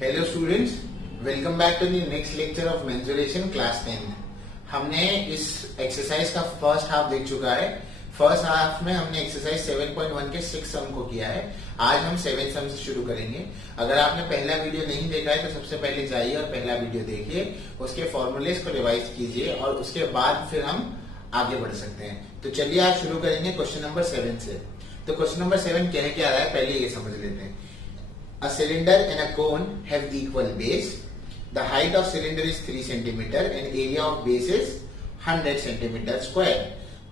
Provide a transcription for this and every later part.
Hello students, welcome back to the next lecture of mensuration class 10। हमने इस exercise का first half देख चुका है। फर्स्ट हाफ में हमने एक्सरसाइज 7.1 के 6 सम को किया है। आज हम 7 सम से शुरू करेंगे। अगर आपने पहला वीडियो नहीं देखा है तो सबसे पहले जाइए और पहला वीडियो देखिए, उसके फॉर्मूलेज को रिवाइज कीजिए और उसके बाद फिर हम आगे बढ़ सकते हैं। तो चलिए आज शुरू करेंगे क्वेश्चन नंबर 7 से। तो क्वेश्चन नंबर 7 कह क्या रहा है, पहले ये समझ लेते हैं। A cylinder and a cone have equal base. The height of cylinder is 3 cm and area of base is 100 cm square.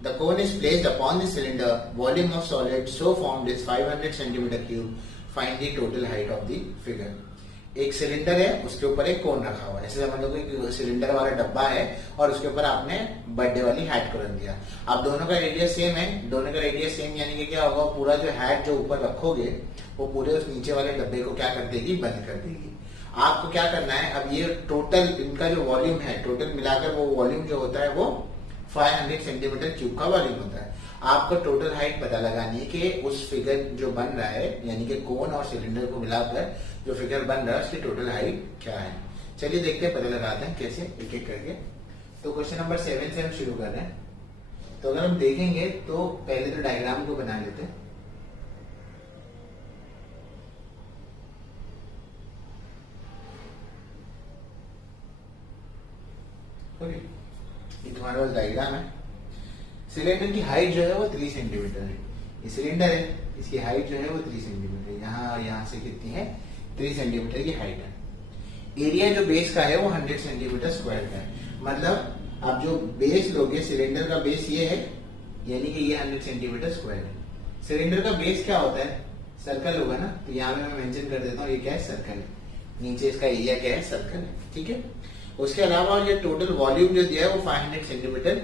The cone is placed upon the cylinder. Volume of solid so formed is 500 cm cube. Find the total height of the figure. एक cylinder है, उसके ऊपर एक कोन रखा हुआ है। ऐसे समझ लो कि सिलेंडर वाला डब्बा है और उसके ऊपर आपने बर्थडे वाली हैट को रख दिया। अब दोनों का रेडियस सेम है, दोनों का रेडियस सेम यानी कि क्या होगा, पूरा जो हैट जो ऊपर रखोगे वो पूरे उस नीचे वाले डब्बे को क्या कर देगी, बंद कर देगी। आपको क्या करना है, अब ये टोटल इनका जो वॉल्यूम है, टोटल मिलाकर वो वॉल्यूम जो होता है वो 500 सेंटीमीटर क्यूब का वॉल्यूम होता है। आपको टोटल हाइट पता लगानी है कि उस फिगर जो बन रहा है यानी कि कोन और सिलेंडर को मिलाकर जो फिगर बन रहा है उसकी टोटल हाइट क्या है। चलिए देखते हैं, पता लगाते हैं कैसे एक एक करके। तो क्वेश्चन नंबर 7 से हम शुरू कर रहे हैं। तो अगर हम देखेंगे तो पहले तो डायग्राम को बना लेते हैं। ये तुम्हारे पास डायग्राम है। सिलेंडर की हाइट जो है वो 3 सेंटीमीटर है। ये सिलेंडर है, इसकी हाइट जो है वो 3 सेंटीमीटर, यहाँ और यहाँ से कितनी है, 3 सेंटीमीटर की हाइट है। एरिया जो बेस का है वो 100 सेंटीमीटर स्क्वायर का है। मतलब आप जो बेस लोगे, सिलेंडर का बेस ये है यानी कि ये 100 सेंटीमीटर स्क्वायर है। सिलेंडर का बेस क्या होता है, सर्कल होगा ना, तो यहाँ पे मैं मेंशन कर देता हूँ, ये क्या है, सर्कल है। नीचे इसका एरिया क्या है, सर्कल है, ठीक है। उसके अलावा ये टोटल वॉल्यूम जो दिया है वो 500 सेंटीमीटर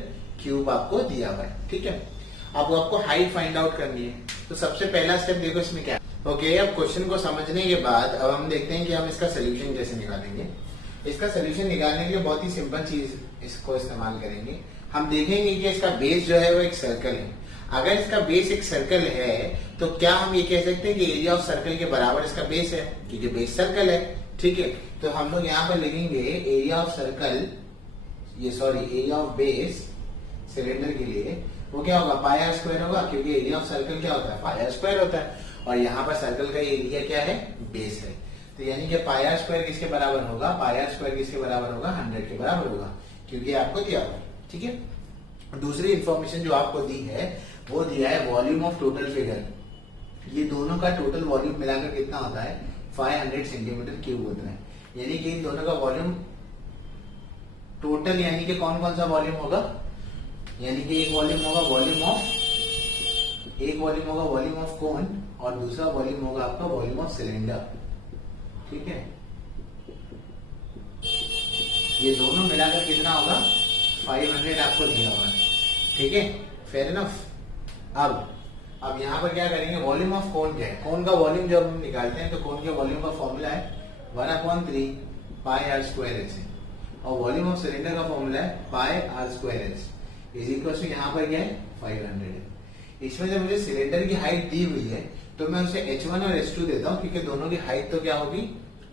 क्यूब आपको दिया हुआ है, ठीक है। अब आपको हाइट फाइंड आउट करनी है। तो सबसे पहला स्टेप देखो इसमें क्या है। ओके, अब क्वेश्चन को समझने के बाद अब हम देखते हैं कि हम इसका सोल्यूशन कैसे निकालेंगे। इसका सोल्यूशन निकालने के लिए बहुत ही सिंपल चीज इसको इस्तेमाल करेंगे। हम देखेंगे कि इसका बेस जो है वो एक सर्कल है। अगर इसका बेस एक सर्कल है तो क्या हम ये कह सकते हैं कि एरिया ऑफ सर्कल के बराबर इसका बेस है, क्योंकि बेस सर्कल है, ठीक है। तो हम लोग यहाँ पर लिखेंगे area of circle, area of base cylinder के लिए वो क्या होगा, पाई आर स्क्वायर होगा, क्योंकि एरिया ऑफ सर्कल क्या होता है, पाई आर स्क्वायर होता है। और यहाँ पर सर्कल का एरिया क्या है, बेस है। तो यानी कि पाई आर स्क्वायर किसके बराबर होगा, पाई आर स्क्वायर किसके बराबर होगा, 100 के बराबर होगा, क्योंकि आपको दिया हुआ है, ठीक है। दूसरी इंफॉर्मेशन जो आपको दी है वो दिया है वॉल्यूम ऑफ टोटल फिगर। ये दोनों का टोटल वॉल्यूम मिलाकर कितना होता है, 500 सेंटीमीटर क्यूब होता है। यानी कि इन दोनों का वॉल्यूम टोटल, यानी कि कौन कौन सा वॉल्यूम होगा, यानी कि एक वॉल्यूम होगा वॉल्यूम ऑफ कोन और दूसरा वॉल्यूम होगा आपका वॉल्यूम ऑफ सिलेंडर, ठीक है। ये दोनों मिलाकर कितना होगा, 500 आपको दिया हुआ है, ठीक है, फेयर इनफ। अब यहाँ पर क्या करेंगे, वॉल्यूम ऑफ कोन क्या है, कोन का वॉल्यूम जब हम निकालते हैं तो कोन के वॉल्यूम का फॉर्मूला है 1/3 पाई आर स्क्वायर एच है, और वॉल्यूम ऑफ सिलेंडर का फॉर्मूला है pi R square H is equal to यहाँ पर क्या है, 500 है। इसमें जब मुझे सिलेंडर की हाइट दी हुई है तो मैं उसे h1 और h2 देता हूँ, क्योंकि दोनों की हाइट तो क्या होगी,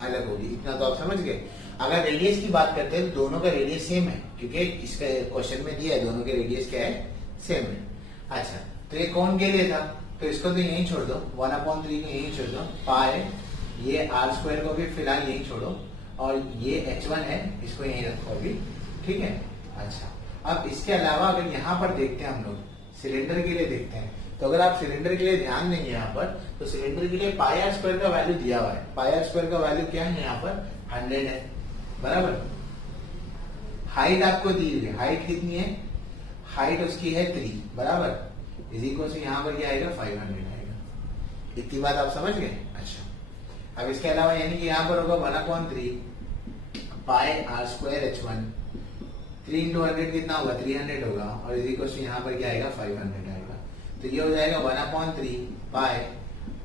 अलग होगी। इतना तो आप समझ गए। अगर रेडियस की बात करते हैं तो दोनों का रेडियस सेम है, क्योंकि इसका क्वेश्चन में दिया है दोनों के रेडियस क्या है, सेम है। अच्छा, तो ये कौन के लिए था, तो इसको तो यहीं छोड़ दो, 1/3 को यहीं छोड़ दो, पाए ये आर स्क्वायर को भी फिलहाल यहीं छोड़ो, और ये h1 है इसको यहीं रखो अभी, ठीक है। अच्छा, अब इसके अलावा अगर यहाँ पर देखते हैं हम लोग सिलेंडर के लिए देखते हैं, तो अगर आप सिलेंडर के लिए ध्यान देंगे यहाँ पर, तो सिलेंडर के लिए पाई आर स्क्वायर का वैल्यू दिया हुआ है। पाई आर स्क्वायर का वैल्यू क्या है, यहाँ पर 100 है, बराबर। हाइट आपको दी हुई है, हाइट कितनी है, हाइट उसकी है 3, बराबर, इज इक्वल टू यहाँ पर क्या आएगा, 500 आएगा। इतनी बात आप समझ गए। अच्छा, अब इसके अलावा यानी कि यहाँ पर होगा 1/3 pi R square h1, 3 into 100 कितना होगा, 300 होगा, और इज इक्वल टू यहाँ पर क्या आएगा, 500 आएगा। तो ये हो जाएगा 1/3 पाई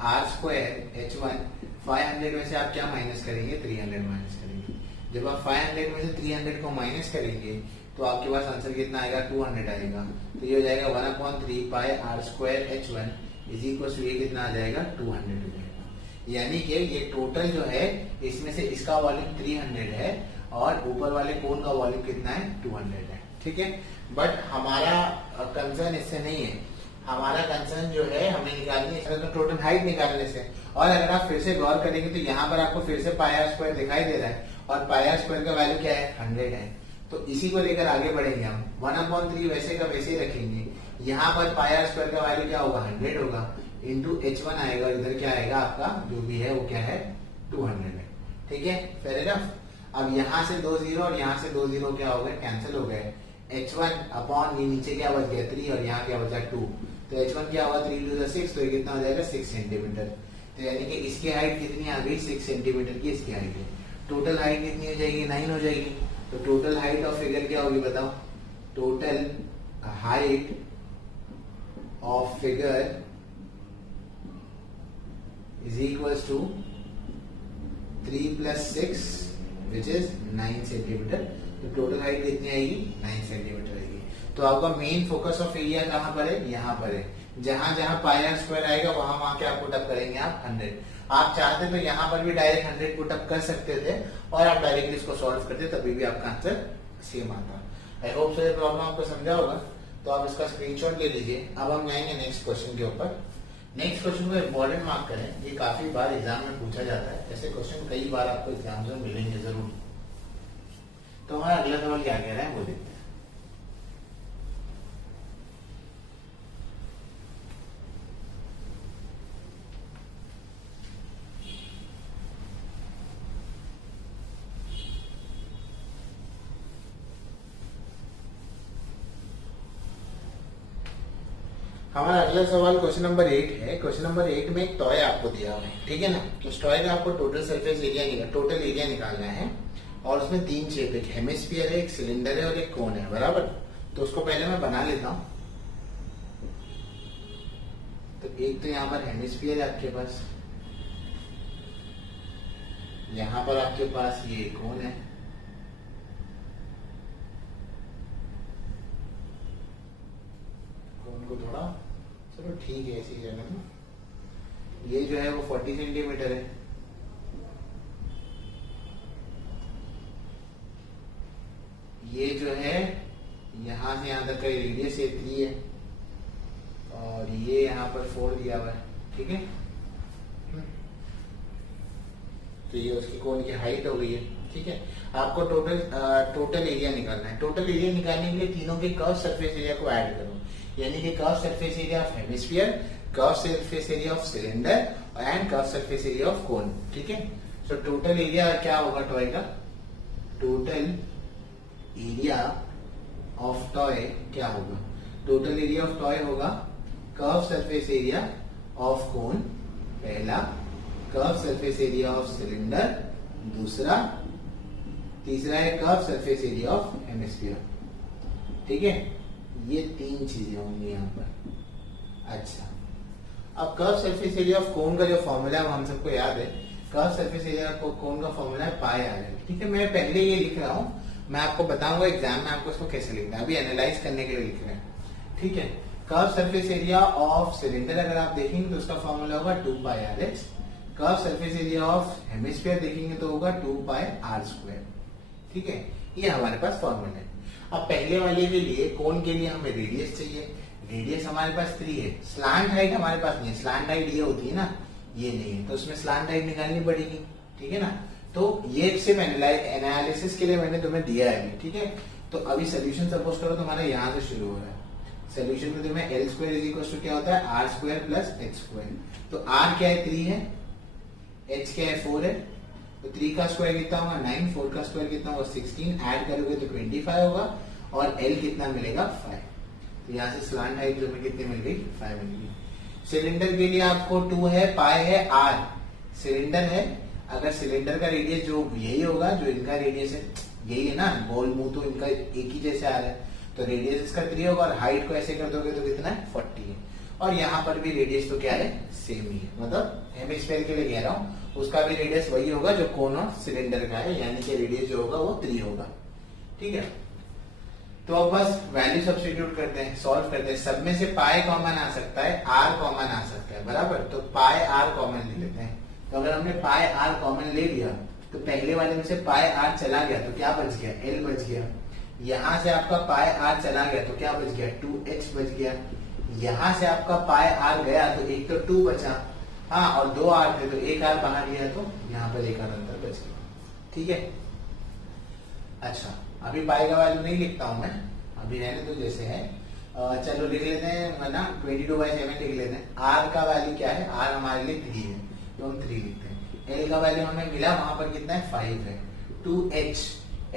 आर स्क्वायर h1। 500 में से आप क्या माइनस करेंगे, 300 माइनस करेंगे। जब आप 500 में से 300 को माइनस करेंगे तो आपके पास आंसर कितना आएगा, 200 आएगा। तो ये हो जाएगा 1/3 pi R square h1 is equal to ये कितना आ जाएगा, 200 हो जाएगा। यानी कि ये टोटल जो है इसमें से इसका वॉल्यूम 300 है और ऊपर वाले कोन का वॉल्यूम कितना है 200 है, ठीक है। बट हमारा कंसर्न इससे नहीं है, हमारा कंसर्न जो है हमें निकालनी है तो टोटल हाइट निकालने से। और अगर आप फिर से गौर करेंगे तो यहाँ पर आपको फिर से पाई आर स्क्वायर दिखाई दे रहा है और पाई आर स्क्वायर का वैल्यू क्या है 100 है। तो इसी को लेकर आगे बढ़ेंगे हम 1/3 वैसे का वैसे ही रखेंगे। यहाँ पर पाई आर स्क्वायर का वैल्यू क्या होगा 100 होगा इंटू h1 आएगा और इधर क्या आएगा आपका जो भी है वो क्या है 200 है, ठीक है। Fair enough. अब यहाँ से 2 0 और यहाँ से 2 0 क्या हो गए कैंसिल हो गए। h1 अपॉन ये नीचे क्या बच गया 3 और यहाँ क्या बचा 2, तो h1 क्या होगा 3 to the 6 तो ये कितना हो जाएगा 6 सेंटीमीटर। तो यानी कि इसकी हाइट कितनी आ गई 6 सेंटीमीटर की इसकी हाइट है। टोटल हाइट कितनी हो जाएगी 9 हो जाएगी। तो टोटल हाइट ऑफ फिगर क्या होगी बताओ। Total height of figure is equals to 3 + 6 which is 9 centimetre. तो टोटल हाइट कितनी आएगी 9 सेंटीमीटर आएगी। तो आपका मेन फोकस ऑफ एरिया कहाँ पर है, यहाँ पर है। जहां जहां पाई आर स्क्वायर आएगा वहां वहां क्या पुट अप करेंगे आप 100। आप चाहते तो यहाँ पर भी डायरेक्ट 100 पुट अप कर सकते थे और आप डायरेक्टली इसको सॉल्व करते तभी भी आपका आंसर सेम आता। आई होप सो ये प्रॉब्लम आपको समझा होगा। तो आप इसका स्क्रीनशॉट ले लीजिए। अब हम जाएंगे नेक्स्ट क्वेश्चन के ऊपर। नेक्स्ट क्वेश्चन को इम्पोर्टेंट मार्क करें, ये काफी बार एग्जाम में पूछा जाता है, ऐसे क्वेश्चन कई बार आपको एग्जाम में मिलेंगे जरूर। तो हमारा अगला सवाल क्या कह रहा है वो देखते हैं। हमारा अगला सवाल क्वेश्चन नंबर 8 है। क्वेश्चन नंबर 8 में एक टॉय आपको दिया हुआ है, ठीक है ना। तो उस टॉय में आपको total surface area total area निकालना है और उसमें 3 शेप, एक हेमिस्फीयर है, एक सिलेंडर है और एक कोन है, बराबर। तो उसको पहले मैं बना लेता हूं। तो एक तो यहाँ पर हेमिस्फीयर है आपके पास, यहाँ पर आपके पास ये कोन है, कोन को थोड़ा चलो ठीक है ऐसी जगह में। ये जो है वो 40 सेंटीमीटर है, ये जो है यहां से यहां तक का रेडियस 3 है और ये यहाँ पर 4 दिया हुआ है, ठीक है। तो ये उसकी कोन की हाइट हो गई है, ठीक है। आपको टोटल एरिया निकालना है। टोटल एरिया निकालने के लिए तीनों के कर्व सरफेस एरिया को ऐड करो, यानी कि curve surface area of hemisphere, curve surface area of cylinder and curve surface area of कोन, ठीक है। सो टोटल एरिया क्या होगा टॉय का, टोटल एरिया ऑफ टॉय क्या होगा, टोटल एरिया ऑफ टॉय होगा curve surface area of cone पहला, curve surface area of cylinder दूसरा, तीसरा है curve surface area of hemisphere, ठीक है। ये 3 चीजें होंगी यहाँ पर। अच्छा, अब कर्व सरफेस एरिया ऑफ कोन का जो फॉर्मूला है वो हम सबको याद है। कर्व सरफेस एरिया कोन का फॉर्मूला है पाई आर एल, ठीक है। मैं पहले ये लिख रहा हूँ, मैं आपको बताऊंगा एग्जाम में आपको इसको कैसे लिखना है, अभी एनालाइज करने के लिए लिख रहे हैं, ठीक है। Curve surface area of cylinder अगर आप देखेंगे तो उसका फॉर्मूला होगा 2 pi R X. Curve surface area of hemisphere देखेंगे तो होगा 2 पाई आर स्क्वायर, ठीक है। ये हमारे पास फॉर्मूला है। अब पहले वाले के लिए कोन के लिए हमें रेडियस चाहिए, रेडियस हमारे पास 3 है, स्लांट हाइट हमारे पास नहीं है, स्लांट हाइट ये होती है ना, ये नहीं है, तो उसमें स्लांट हाइट निकालनी पड़ेगी, ठीक है ना। तो ये सिर्फ एनालिसिस के लिए मैंने तुम्हें दिया है, ठीक है। तो अभी सोल्यूशन सपोज करो तुम्हारा यहाँ से शुरू हो रहा है। सोल्यूशन में तुम्हें L square is equal to क्या होता है R square plus H square. तो आर क्या है 3 है, एच क्या है 4 है, तो 3 का स्क्वायर कितना होगा 9, 4 का स्क्वायर कितना होगा 16, ऐड करोगे तो 25 होगा और एल कितना मिलेगा 5। तो यहाँ से स्लांट हाइट तुम्हें कितनी मिल गई 5 मिल गई। सिलेंडर के लिए आपको 2 है, पाई है, आर सिलेंडर है। अगर सिलेंडर का रेडियस जो यही होगा जो इनका रेडियस है, यही है ना, गोल मुंह तो इनका एक ही जैसे आ रहा है, तो रेडियस इसका 3 होगा और हाइट को ऐसे कर दोगे तो कितना है 40 है। और यहाँ पर भी रेडियस तो क्या है सेम ही है, मतलब हेमिस्फीयर के लिए कह रहा हूँ, उसका भी रेडियस वही होगा जो कोन ऑफ सिलेंडर का है, यानी कि रेडियस जो होगा वो 3 होगा, ठीक है। तो अब बस वैल्यू सब्स्टिट्यूट करते हैं, सॉल्व करते हैं। सब में से पाई कॉमन आ सकता है, आर कॉमन आ सकता है, बराबर। तो पाई आर कॉमन ले लेते हैं, तो अगर हमने पाई आर कॉमन ले लिया तो पहले वाले में से पाई आर चला गया तो क्या बच गया, एल बच गया। यहां से आपका पाई आर चला गया तो क्या बच गया, 2h बच गया। यहां से आपका पाई आर गया तो एक तो 2 बचा, हाँ, और 2 आर थे तो एक आर बाहर गया तो यहाँ पर एक आर अंदर बच गया। ठीक है, अच्छा अभी पाई का वैल्यू नहीं लिखता हूं मैं, अभी रहने तो जैसे है। चलो लिख लेते हैं ना, 22/7 लिख लेते हैं। आर का वैल्यू क्या है, आर हमारे लिए 3 है तो हम 3 लिखते हैं। एल का वैल्यू हमें मिला वहां पर कितना है, 5 है। 2h,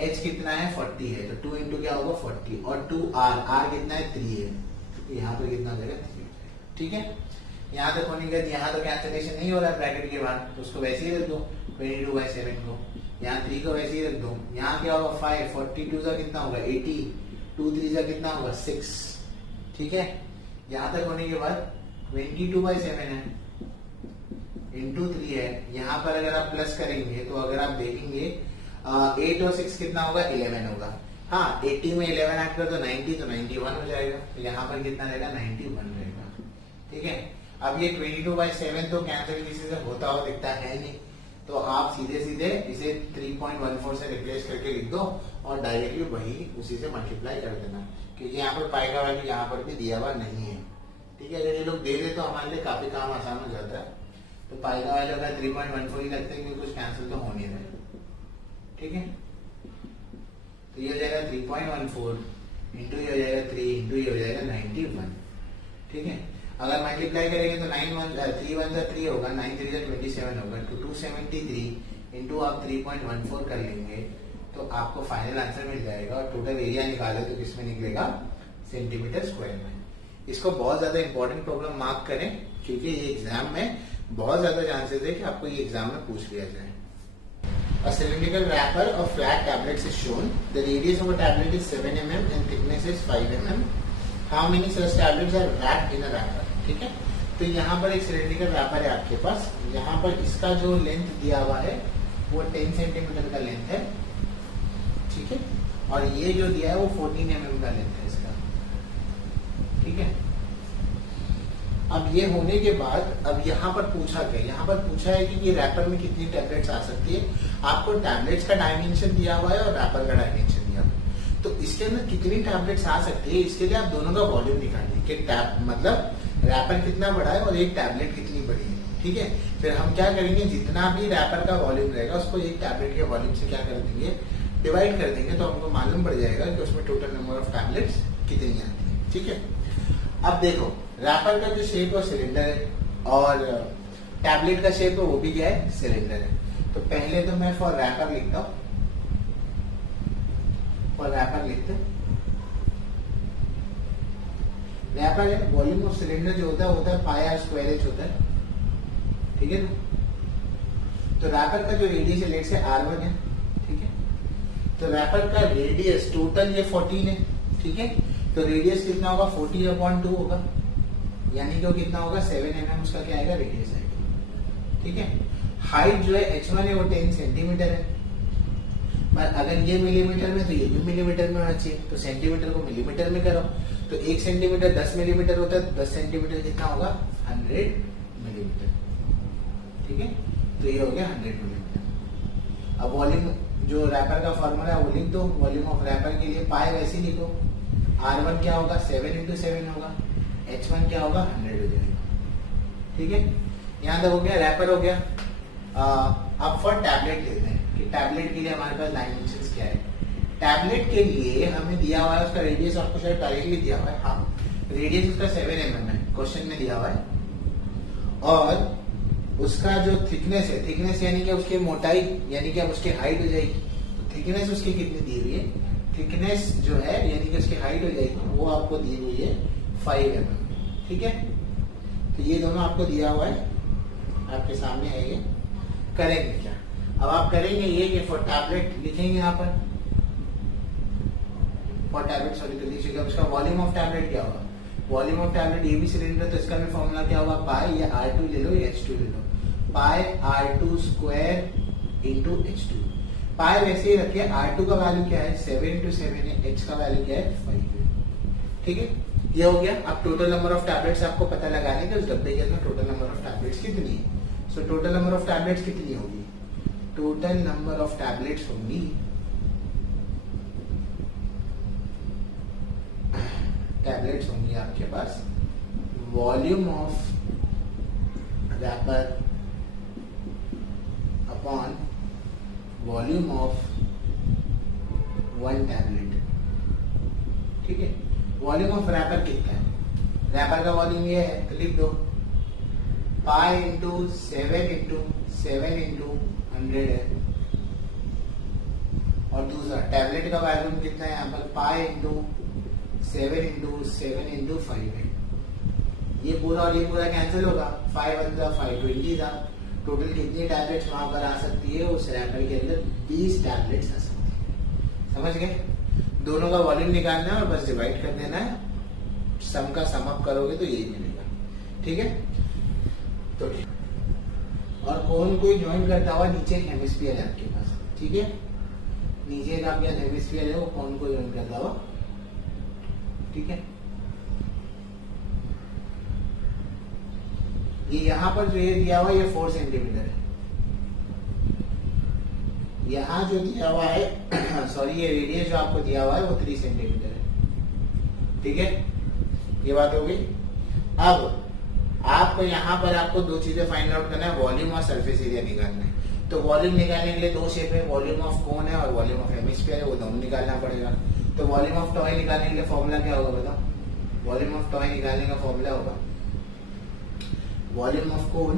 h कितना है 40 है तो 2 इंटू क्या होगा 40, और 2r, r कितना है 3 है तो यहाँ पर कितना हो जाएगा 3 हो जाएगा। ठीक है, यहाँ तक होने के बाद यहाँ तो कैंसिलेशन नहीं हो रहा है ब्रैकेट के बाद, तो उसको वैसे ही रख दो 22/7 को, यहाँ 3 को वैसे ही रख दो। यहाँ क्या होगा 5, 42 का कितना होगा 80, 2 3 का कितना होगा 6। ठीक है, यहाँ तक होने के बाद 22/7 है इंटू 3 है। यहाँ पर अगर आप प्लस करेंगे तो अगर आप देखेंगे 8 और 6 कितना होगा 11 होगा। हाँ, 80 में 11 ऐड कर तो 90, तो 91 हो जाएगा। तो यहाँ पर कितना रहेगा 91 रहेगा। ठीक है, अब ये 22/7 तो कैंसिल किसी से होता हुआ दिखता है नहीं, तो आप सीधे सीधे इसे 3.14 से रिप्लेस करके लिख दो और डायरेक्टली वही उसी से मल्टीप्लाई कर देना, क्योंकि यहाँ पर पाई का वैल्यू यहाँ पर भी दिया हुआ नहीं है। ठीक है, अगर ये लोग दे दे तो हमारे लिए काफी काम आसान हो जाता है। तो पाई का वैल्यू अगर 3.14 ही लगते हैं क्योंकि कुछ कैंसिल तो हो नहीं रहे। ठीक है, तो ये हो जाएगा 3.14 इंटू ये हो जाएगा 3 इंटू ये हो जाएगा 91। ठीक है, अगर मल्टीप्लाई करेंगे तो 3 1 जा 3 होगा, 9 3 जा 27 होगा, तो 273 इंटू आप 3.14 कर लेंगे तो आपको फाइनल आंसर मिल जाएगा। और टोटल एरिया निकाले तो किसमें निकलेगा, सेंटीमीटर स्क्वायर में। इसको बहुत ज्यादा इंपॉर्टेंट प्रॉब्लम मार्क करें क्योंकि ये एग्जाम में बहुत ज्यादा चांसेस है कि आपको ये एग्जाम में पूछ लिया जाए। A cylindrical wrapper of flat tablets is shown. The radius of a tablet is 7 mm and thickness is 5 mm. How many such tablets are wrapped in a wrapper? ठीक है, तो यहाँ पर एक सिलेंड्रिकल रैपर है आपके पास। यहाँ पर इसका जो लेंथ दिया हुआ है वो 10 सेंटीमीटर का लेंथ है। ठीक है, और ये जो दिया है वो 14 mm का लेंथ है इसका। ठीक है, अब ये होने के बाद अब यहाँ पर पूछा गया, यहाँ पर पूछा है कि ये रैपर में कितनी टैबलेट्स आ सकती है। आपको टैबलेट्स का डायमेंशन दिया हुआ है और रैपर का डायमेंशन दिया हुआ है, तो इसके अंदर कितनी टैबलेट्स आ सकती है इसके लिए आप दोनों का वॉल्यूम निकालिए कि टैब मतलब रैपर कितना बड़ा है और एक टैबलेट कितनी बड़ी है। ठीक है, फिर हम क्या करेंगे, जितना भी रैपर का वॉल्यूम रहेगा उसको एक टैबलेट के वॉल्यूम से क्या कर देंगे, डिवाइड कर देंगे, तो हमको मालूम पड़ जाएगा कि उसमें टोटल नंबर ऑफ टैबलेट्स कितनी आती है। ठीक है, अब देखो रैपर का जो शेप है सिलेंडर है और टैबलेट का शेप है वो भी क्या है, सिलेंडर है। तो पहले तो मैं फॉर रैपर लिखता हूं, फॉर रैपर लिखते रैपर है, वॉल्यूम ऑफ सिलेंडर जो होता है पाई आर स्क्वायर एच होता है। ठीक है ना, तो रैपर का जो रेडियस है लेट से R1 है। ठीक है, तो रैपर का रेडियस टोटल ये 14 है। ठीक है, तो रेडियस कितना होगा 40/2 होगा, यानी कि वो कितना होगा 7 mm उसका क्या आएगा रेडियस आएगा। ठीक है, हाइट जो है h1 है वो 10 सेंटीमीटर है, पर अगर ये मिलीमीटर में तो ये भी मिलीमीटर में होना चाहिए, तो सेंटीमीटर को मिलीमीटर में करो तो 1 सेंटीमीटर 10 मिलीमीटर होता है, तो 10 सेंटीमीटर कितना होगा 100 मिलीमीटर। ठीक है, तो ये हो गया 100 मिलीमीटर। अब वॉल्यूम जो रैपर का फॉर्मूला है वो लिख दो, वॉल्यूम ऑफ रैपर के लिए पाई वैसे ही लिखो, R1 क्या होगा 7 × 7 होगा, H1 क्या होगा 100 हो जाएगा। ठीक है, यहाँ तक हो गया, रैपर हो गया। अब फॉर टैबलेट लेते हैं कि टैबलेट के लिए हमारे पास डायमेंशंस क्या है। टैबलेट के लिए हमें दिया हुआ है उसका रेडियस, आपको शायद डायरेक्टली दिया हुआ है, हाँ रेडियस उसका 7 mm है, क्वेश्चन में दिया हुआ है, और उसका जो थिकनेस है, थिकनेस यानी कि उसकी मोटाई यानी कि अब उसकी हाइट हो जाएगी, तो थिकनेस उसकी कितनी दी हुई है, थिकनेस जो है यानी कि उसकी हाइट हो जाएगी वो आपको दी हुई है 5 mm। ठीक है, तो ये दोनों आपको दिया हुआ है, आपके सामने है ये। करेंगे क्या, अब आप करेंगे ये कि फॉर टैबलेट लिखेंगे यहाँ पर, फॉर टैबलेट सॉरी तो लीजिएगा, उसका वॉल्यूम ऑफ टैबलेट क्या होगा, वॉल्यूम ऑफ टैबलेट ये भी सिलेंडर, तो इसका भी फॉर्मूला क्या होगा, पाई या R2 ले लो या H2 ले लो, पाई R2 स्क्वायर इंटू H2। पाई वैसे ही रखिए, R2 का वैल्यू क्या है 7 × 7 है, H का वैल्यू क्या है 5 है। ठीक है, ये हो गया। अब टोटल नंबर ऑफ टैबलेट्स आपको पता लगाने के, उस डब्बे के अंदर टोटल नंबर ऑफ टैबलेट्स कितनी है, so total number of tablets कितनी होगी? टोटल नंबर ऑफ टैबलेट्स होंगी आपके पास volume of wrapper upon volume of one tablet. ठीक है, वॉल्यूम ऑफ रैपर कितना है? रैपर का वॉल्यूम ये है, तो लिख दो पाई इंटू 7 इंटू 100 है, और दूसरा टैबलेट का वॉल्यूम कितना है यहाँ पर? पाई इंटू 7 इंटू 5 है। ये पूरा और ये पूरा कैंसिल होगा, 5 1 था 5 20 था। टोटल कितनी टैबलेट्स वहां पर आ सकती है? उस रैपर के अंदर 20 टैबलेट्स आ सकती है। समझ गए? दोनों का वॉल्यूम निकालना है और बस डिवाइड कर देना है, सम का सम अप करोगे तो यही मिलेगा। ठीक है, तो ठीक। और कौन कोई ज्वाइन करता हुआ नीचे एक हेमिस्फीयर है आपके पास। ठीक है, नीचे एक आपके हेमिस्फीयर है, वो कौन को ज्वाइन करता हुआ। ठीक है, ये यहाँ पर जो ये दिया हुआ ये 4 सेंटीमीटर है। यहाँ जो दिया हुआ है सॉरी, ये रेडियस जो आपको दिया हुआ है वो 3 सेंटीमीटर है। ठीक है, ये बात हो गई। अब आपको यहाँ पर आपको दो चीजें फाइंड आउट करना है, वॉल्यूम और सरफेस एरिया निकालना है। तो वॉल्यूम निकालने के लिए दो शेप है, वॉल्यूम ऑफ कोन है और वॉल्यूम ऑफ हेमिस्फीयर है, वो दोनों निकालना पड़ेगा। तो वॉल्यूम ऑफ टॉय निकालने के लिए फॉर्मूला क्या होगा बताओ? वॉल्यूम ऑफ टॉय निकालने का फॉर्मूला होगा volume of cone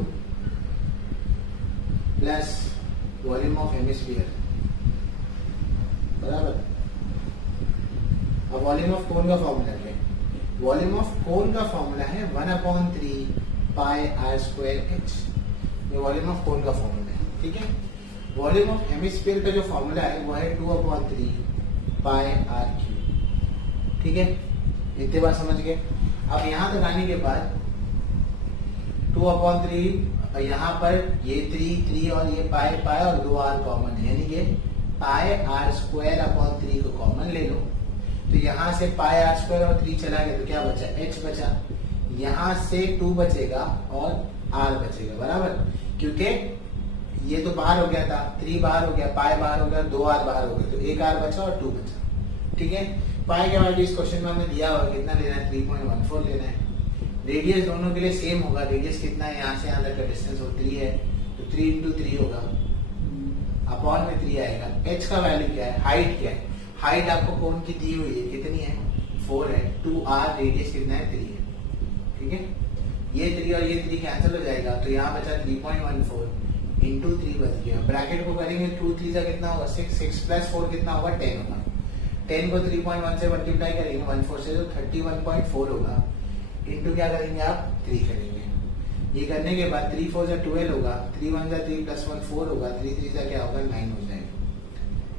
plus volume of hemisphere, बराबर। अब वॉल्यूम ऑफ कोन का फॉर्मूला क्या है? वॉल्यूम ऑफ कोन का फॉर्मूला है 1/3 पाई r स्क्वायर h। ये वॉल्यूम ऑफ कोन का फॉर्मूला है। ठीक है, वॉल्यूम ऑफ हेमिस्फीयर का जो फॉर्मूला है वो है 2/3 पाई r क्यूब। ठीक है, इतने बात समझ गए। अब यहां तक आने के बाद 2/3, यहाँ पर ये 3 और ये पाई और 2r कॉमन है, यानी कि पाई r स्क्वायर अपॉन 3 को कॉमन ले लो। तो यहाँ से पाई r स्क्वायर और 3 चला गया तो क्या बचा? h बचा। यहाँ से 2 बचेगा और r बचेगा, बराबर। क्योंकि ये तो बाहर हो गया था, 3 बाहर हो गया, पाई बाहर हो गया, 2r बाहर हो गया, तो 1 r बचा और 2 बचा। ठीक है, पाई के वैल्यू इस क्वेश्चन में हमें दिया हुआ कितना लेना है? 3.14 लेना है। रेडियस दोनों के लिए सेम होगा। रेडियस कितना है? यहाँ से यहाँ तक का डिस्टेंस वो 3 है, तो 3 इंटू 3 होगा, अपॉन में 3 आएगा। h का वैल्यू क्या है? हाइट क्या है? हाइट आपको कोन की दी हुई है, कितनी है? 4 है। 2r, रेडियस कितना है? 3 है। ठीक है, ये 3 और ये 3 कैंसिल हो जाएगा, तो यहाँ बचा 3.14 इंटू 3 बच गया। ब्रैकेट को करेंगे 2 3 का कितना होगा? 6 6 प्लस 4 कितना होगा? 10 होगा। 10 को 3.1 से मल्टीप्लाई करेंगे 14 से, तो 31.4 होगा। इंटू क्या करेंगे आप? 3 करेंगे। ये करने के बाद 3 4 से 12 होगा, 3 1 से 3 प्लस 1 4 होगा, 3 3 से क्या होगा? 9 हो जाएगा।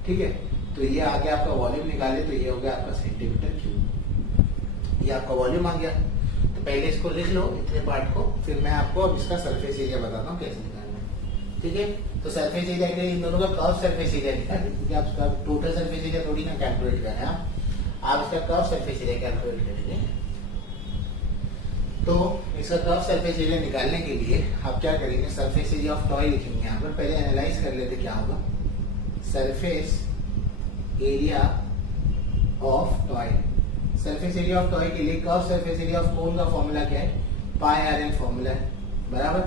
ठीक है, तो ये आगे आपका वॉल्यूम निकाले तो ये हो गया आपका सेंटीमीटर क्यूब। ये आपका वॉल्यूम आ गया। तो पहले इसको लिख लो, इतने पार्ट को, फिर मैं आपको अब इसका सरफेस एरिया बताता हूँ कैसे निकालना है। ठीक है, तो सरफेस एरिया के लिए इन दोनों का कर्व सरफेस एरिया निकालें, क्योंकि आप उसका टोटल सरफेस एरिया थोड़ी ना कैलकुलेट कर रहे हैं, आप इसका कर्व सरफेस एरिया कैलकुलेट करेंगे। तो इसका कर्व सरफेस एरिया निकालने के लिए आप क्या करेंगे? सरफेस एरिया ऑफ टॉय लिखेंगे यहाँ पर। पहले एनालाइज कर लेते क्या होगा। Surface area of toy, surface area of toy के लिए कर्व सरफेस एरिया ऑफ कोन का फॉर्मूला क्या है? पाई r n फॉर्मूला है, बराबर।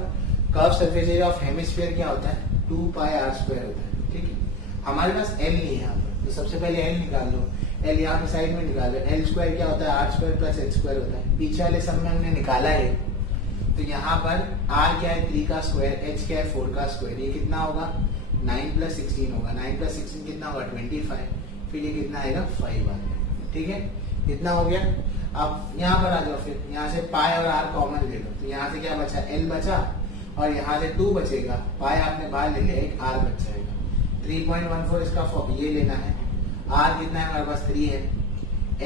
Curve surface area of hemisphere क्या होता है? 2 पाई r स्क्वायर होता है। ठीक है, हमारे पास l नहीं है यहाँ पर, तो सबसे पहले l निकाल लो। l यहाँ पे साइड में निकाल लो। l स्क्वायर क्या होता है? r square plus h square होता है। पीछे वाले सब में हमने निकाला है, तो यहाँ पर r क्या है? 3 का स्क्वायर, h क्या है? 4 का स्क्वायर। ये कितना होगा? 9 प्लस 16 होगा। 9 प्लस 16 कितना होगा? 25। फिर ये कितना आएगा? 5 आ गया। ठीक है, इतना हो गया। अब यहाँ पर आ जाओ, फिर यहाँ से पाई और r कॉमन ले लो, तो यहाँ से क्या बचा? l बचा, और यहाँ से 2 बचेगा। पाई आपने बाहर ले लिया, एक r बच जाएगा। 3.14 इसका ये लेना है। r कितना है हमारे पास? 3 है।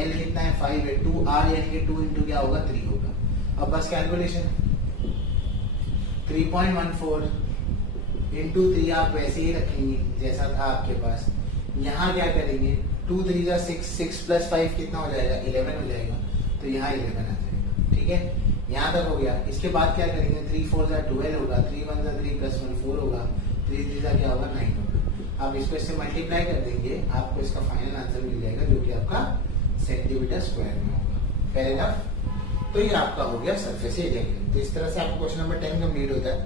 l कितना है? 5 है। 2r यानी कि 2 इंटू क्या होगा? 3 होगा। अब बस कैलकुलेशन, 3.14 इंटू 3 आप वैसे ही रखेंगे जैसा था आपके पास। यहाँ क्या करेंगे? 2 3 जा 6, 6 प्लस 5 कितना हो जाएगा? 11 हो जाएगा, तो यहाँ 11 आ जाएगा। ठीक है, यहाँ तक हो गया। इसके बाद क्या करेंगे, 3 4 जा 12 होगा, 3 1 जा 3 + 1 4 होगा, 3 3 जा क्या होगा 9 होगा। आप इसको इससे मल्टीप्लाई कर देंगे, आपको इसका फाइनल आंसर मिल जाएगा जो कि आपका सेंटीमीटर स्क्वायर में होगा। Fair enough. तो ये आपका हो गया सरफेस एरिया। तो इस तरह से आपका क्वेश्चन नंबर 10 कंप्लीट होता है।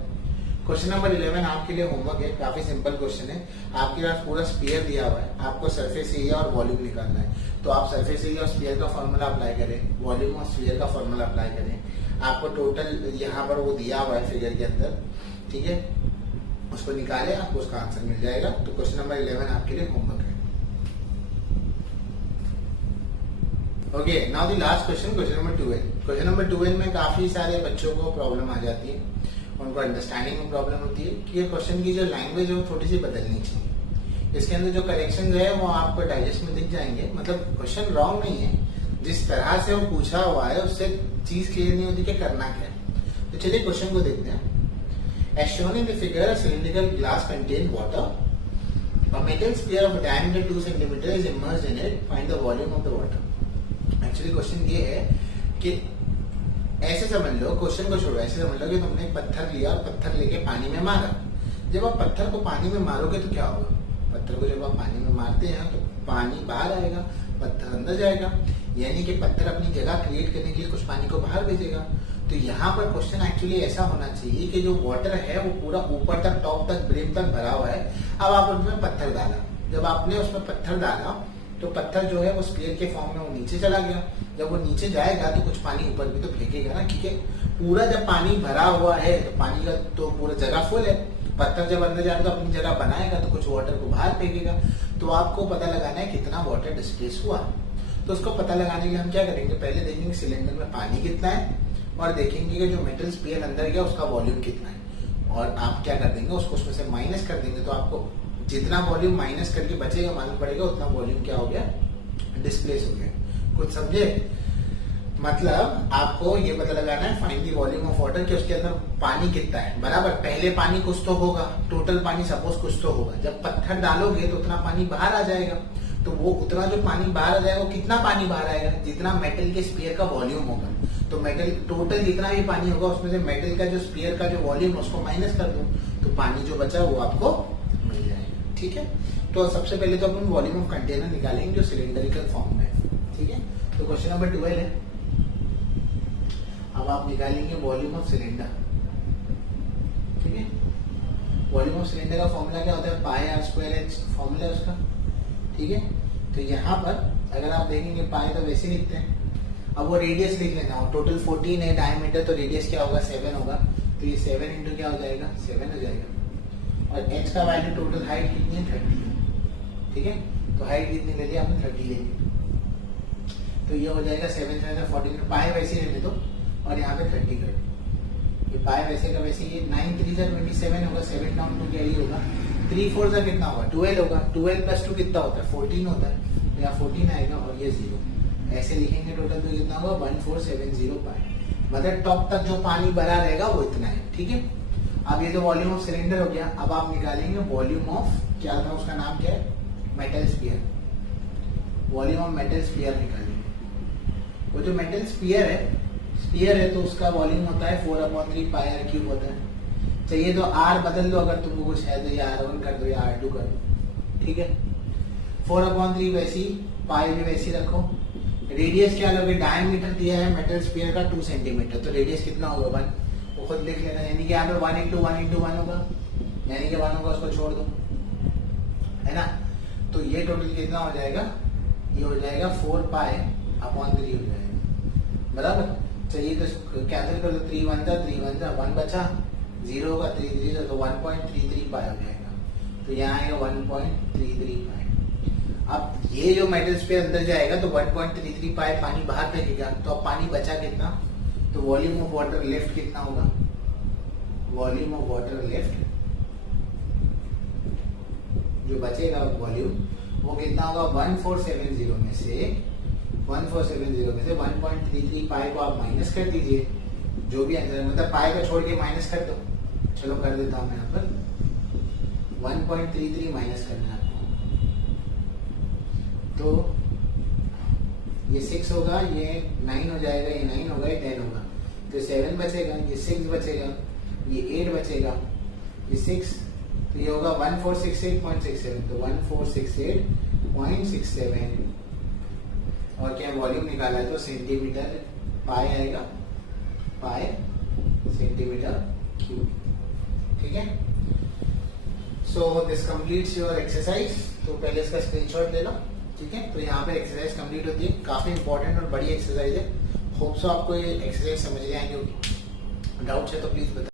क्वेश्चन नंबर 11 आपके लिए होमवर्क है, काफी सिंपल क्वेश्चन है। आपके पास पूरा स्फीयर दिया हुआ है, आपको सरफेस एरिया और वॉल्यूम निकालना है। तो आप सरफेस एरिया और स्फीयर का फॉर्मूला अप्लाई करें, वॉल्यूम और स्फीयर का फॉर्मूला अप्लाई करें। आपको टोटल यहाँ पर वो दिया हुआ है फिगर के अंदर, ठीक है, उसको निकाले, आपको उसका आंसर मिल जाएगा। तो क्वेश्चन नंबर 11 आपके लिए होमवर्क है। Okay, now the last question, question number 12। Question number 12 में काफी सारे बच्चों को प्रॉब्लम आ जाती है, उनको अंडरस्टैंडिंग में प्रॉब्लम होती है कि ये क्वेश्चन की जो लैंग्वेज है वो थोड़ी सी बदलनी चाहिए। इसके अंदर जो करेक्शन है वो आपको डाइजेस्ट में दिख जाएंगे। मतलब क्वेश्चन रॉन्ग नहीं है, जिस तरह से वो पूछा हुआ है उससे चीज क्लियर नहीं होती कि करना क्या है। तो चलिए क्वेश्चन को देखते हैं। As shown in the figure, a cylindrical glass contains water. A metal sphere of diameter 2 cm is immersed in it. Find the volume of the water. Actually question ये है कि ऐसे समझ लो, क्वेश्चन को छोड़ो, ऐसे समझ लो कि तुमने एक पत्थर लिया और पत्थर लेके पानी में मारा। जब आप पत्थर को पानी में मारोगे तो क्या होगा, पत्थर को जब आप पानी में मारते हैं तो पानी बाहर आएगा, पत्थर अंदर जाएगा, यानी कि पत्थर अपनी जगह क्रिएट करने के लिए कुछ पानी को बाहर भेजेगा। तो यहाँ पर क्वेश्चन एक्चुअली ऐसा होना चाहिए कि जो वाटर है वो पूरा ऊपर तक, टॉप तक, ब्रिम तक भरा हुआ है। अब आप उसमें पत्थर डाला, जब आपने उसमें पत्थर डाला तो पत्थर जो है वो स्फीयर के फॉर्म में वो नीचे चला गया। जब वो नीचे जाएगा तो कुछ पानी ऊपर भी तो फेंकेगा ना, क्योंकि पूरा जब पानी भरा हुआ है तो पानी का तो पूरा जगह फुल है। पत्थर जब अंदर जाएगा तो अपनी जगह बनाएगा तो कुछ वाटर को बाहर फेंकेगा। तो आपको पता लगाना है कितना वाटर डिस्प्लेस हुआ। तो उसको पता लगाने के लिए हम क्या करेंगे, पहले देखेंगे सिलेंडर में पानी कितना है और देखेंगे कि जो मेटल स्फीयर अंदर गया उसका वॉल्यूम कितना है, और आप क्या कर देंगे, उसको उसमें से माइनस कर देंगे। तो आपको जितना वॉल्यूम माइनस करके बचेगा मालूम पड़ेगा उतना वॉल्यूम क्या हो गया, डिस्प्लेस हो गया। कुछ समझे? मतलब आपको ये पता लगाना है find the volume of water कि उसके अंदर पानी कितना है। बराबर, पहले पानी कुछ तो होगा, टोटल पानी सपोज कुछ तो होगा। जब पत्थर डालोगे तो उतना पानी बाहर आ जाएगा। तो वो उतना जो पानी बाहर आ जाएगा वो कितना पानी बाहर आएगा, जितना मेटल के स्फीयर का वॉल्यूम होगा। तो मेटल टोटल जितना भी पानी होगा उसमें से मेटल का जो स्फीयर का जो वॉल्यूम उसको माइनस कर दो, तो पानी जो बचा वो आपको मिल जाएगा। ठीक है, तो सबसे पहले तो अपन वॉल्यूम ऑफ कंटेनर निकालेंगे जो सिलेंडरिकल फॉर्म में है। ठीक है, तो क्वेश्चन नंबर 12 है। अब आप निकालेंगे वॉल्यूम ऑफ सिलेंडर। ठीक है, वॉल्यूम ऑफ सिलेंडर का फॉर्मूला क्या होता है, pi R square H formula है उसका। ठीक है, तो यहाँ पर अगर आप देखेंगे पाई तो वैसे लिखते हैं। अब वो रेडियस लिख लेना, टोटल 14 है डायमीटर, तो रेडियस क्या होगा 7 होगा। तो ये 7 इंटू क्या हो जाएगा 7 हो जाएगा। और एच का वैल्यू टोटल हाइट कितनी है 30 है। ठीक है, तो हाइट कितनी ले लिया आपने 30 ले ली, तो ये हो जाएगा 7 से 14। पाई वैसे लेने दो और यहाँ पे 30 कर दो। ये पाई वैसे का वैसे, ये 9 3 जा 27 होगा, 7 डाउन टू क्या ही होगा, 3 4 जा कितना होगा 12 होगा। 12 + 2 कितना होता है 14 होता है, तो यहाँ 14 आएगा और ये 0 ऐसे लिखेंगे। टोटल तो कितना होगा 1470 पाई। मतलब टॉप तक जो पानी भरा रहेगा वो इतना है। ठीक है, अब ये तो वॉल्यूम ऑफ सिलेंडर हो गया। अब आप निकालेंगे वॉल्यूम ऑफ, क्या था उसका नाम क्या है, metal sphere. Volume of metal sphere निकालेंगे। वो जो मेटल स्फीयर है तो उसका वॉल्यूम होता है 4/3 पाई आर क्यूब होता है। चाहिए तो आर बदल दो, अगर तुमको कुछ है तो ये R1 कर दो या R2 कर दो। ठीक है, 4/3 वैसी, पाई भी वैसी रखो। रेडियस क्या लोगे, डायमीटर दिया है मेटल स्फीयर का 2 सेंटीमीटर, तो रेडियस कितना होगा 1, वो खुद लिख लेना। यानी कि यहाँ पे 1 × 1 × 1 होगा, यानी कि 1 होगा, उसको छोड़ दो, है ना। तो ये टोटल कितना हो जाएगा, ये हो जाएगा 4π/3 हो जाएगा। बराबर, चाहिए तो कैंसिल कर दो, 3 1 जा 3 1 जा 1 बचा, 0 होगा 3 3 तो 1.33 पाई हो जाएगा। तो यहाँ आएगा 1.33 पाई। अब ये जो मेटल स्फीयर अंदर जाएगा तो 1.33 पाई पानी बाहर फेंकेगा, तो अब पानी बचा कितना, तो वॉल्यूम ऑफ वाटर लेफ्ट कितना होगा, वॉल्यूम ऑफ वाटर लेफ्ट जो बचेगा वॉल्यूम वो कितना होगा 1470 में से 1.33 पाई को आप माइनस कर दीजिए, जो भी आंसर है, मतलब पाई को छोड़ के माइनस कर दो। चलो कर देता हूं मैं यहाँ पर 1.33 माइनस करना है आपको, तो ये 6 होगा, ये 9 हो जाएगा, ये 9 होगा, ये 10 होगा। तो 7 बचेगा, ये 6 बचेगा, ये 8 बचेगा, ये 6, तो ये होगा 1468.67, तो 1468.67 और क्या वॉल्यूम निकाला है तो सेंटीमीटर पाई आएगा, पाई सेंटीमीटर क्यूब। ठीक है, so this completes your exercise. तो पहले इसका स्क्रीनशॉट ले लो। ठीक है, तो यहाँ पे एक्सरसाइज कंप्लीट होती है, काफी इंपॉर्टेंट और बड़ी एक्सरसाइज है। होप सो आपको ये एक्सरसाइज समझ में आएंगे। डाउट्स है तो प्लीज बताइए।